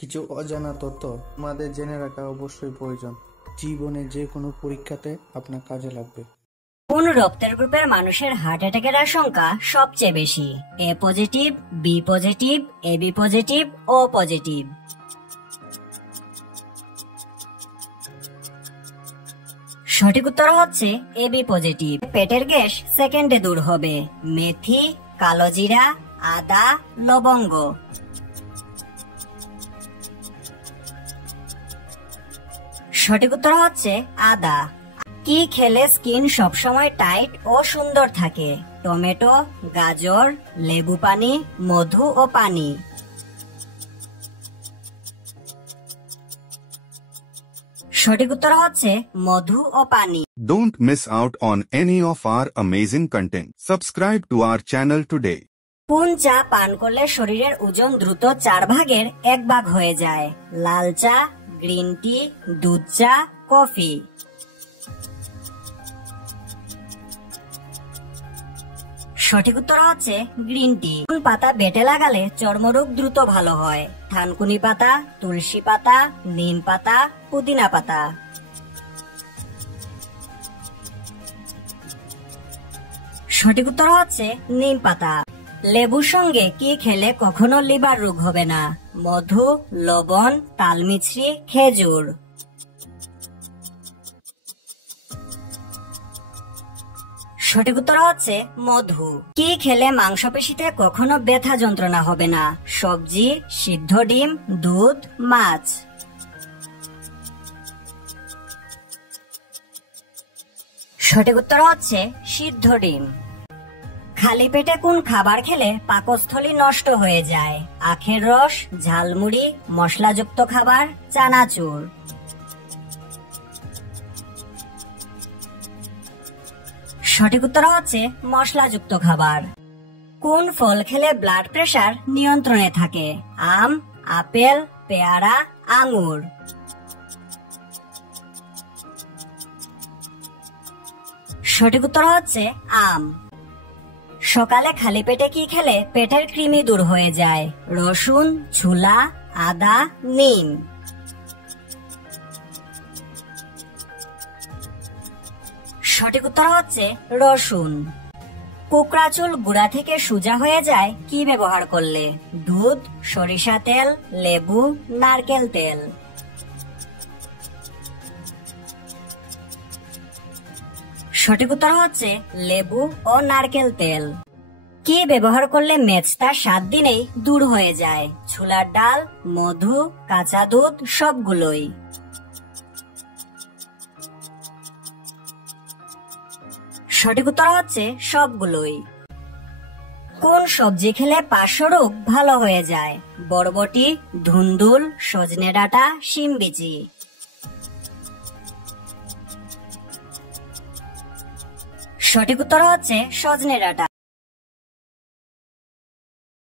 কিছু অজানা তথ্য আমাদের জেনে রাখা অবশ্যই প্রয়োজন। জীবনে যে কোনো পরীক্ষাতে আপনার কাজে লাগবে। কোন রক্তের গ্রুপের মানুষের হার্ট অ্যাটাকের আশঙ্কা সবচেয়ে বেশি? A positive, B positive, AB positive, O positive. সঠিক উত্তর হচ্ছে এবি পজিটিভ। পেটের গ্যাস সেকেন্ডে দূর হবে। মেথি, কালোজিরা, আদা, লবঙ্গ। সঠিক উত্তর হচ্ছে আদা। কি খেলে স্কিন সবসময় টাইট ও সুন্দর থাকে? টমেটো, গাজর, লেবু পানি, মধু ও পানি। সঠিক উত্তর হচ্ছে মধু ও পানি। Don't miss out on any of our amazing content. Subscribe to our channel today. কোন চা পান করলে শরীরের ওজন দ্রুত 4 ভাগের 1 ভাগ হয়ে যায়? লাল চা, গ্রিন টি, দুধ চা, কফি। সঠিক উত্তর হচ্ছে গ্রিন টি। কোন পাতা বেটে লাগালে চর্মরোগ দ্রুত ভালো হয়? থানকুনি পাতা, তুলসী পাতা, নিম পাতা, পুদিনা পাতা। সঠিক উত্তর হচ্ছে নিম পাতা। লেবুর সঙ্গে কি খেলে কখনো লিভার রোগ হবে না? মধু, লবণ, তালমিছরি, খেজুর। সঠিক উত্তর হচ্ছে মধু। কি খেলে মাংসপেশিতে কখনো ব্যথা যন্ত্রণা হবে না? সবজি, সিদ্ধ ডিম, দুধ, মাছ। সঠিক উত্তর হচ্ছে সিদ্ধ ডিম। খালি পেটে কোন খাবার খেলে পাকস্থলী নষ্ট হয়ে যায়? আখের রস, ঝালমুড়ি, মশলাযুক্ত খাবার, চানাচুর। সঠিক উত্তর হচ্ছে মশলাযুক্ত খাবার। কোন ফল খেলে ব্লাড প্রেশার নিয়ন্ত্রণে থাকে? আম, আপেল, পেয়ারা, আঙ্গুর। সঠিক উত্তর হচ্ছে আম। সকালে খালি পেটে কি খেলে পেটের কৃমি দূর হয়ে যায়? রসুন, ছোলা, আদা, নিম। সঠিক উত্তর হচ্ছে রসুন। কোকড়া চুল গুড়া থেকে সোজা হয়ে যায় কি ব্যবহার করলে? দুধ, সরিষা তেল, লেবু, নারকেল তেল। সঠিক উত্তর হচ্ছে লেবু ও নারকেল তেল। কি ব্যবহার করলে মেচতা 7 দিনেই দূর হয়ে যায়? ছোলার ডাল, মধু, কাঁচা দুধ, সবগুলোই। সঠিক উত্তর হচ্ছে সবগুলোই। কোন সবজি খেলে পার্শ্বরোগ ভালো হয়ে যায়? বরবটি, ধুন্দুল, সজনে ডাঁটা, শিম বিচি। সঠিক উত্তর হচ্ছে সজনে ডাঁটা।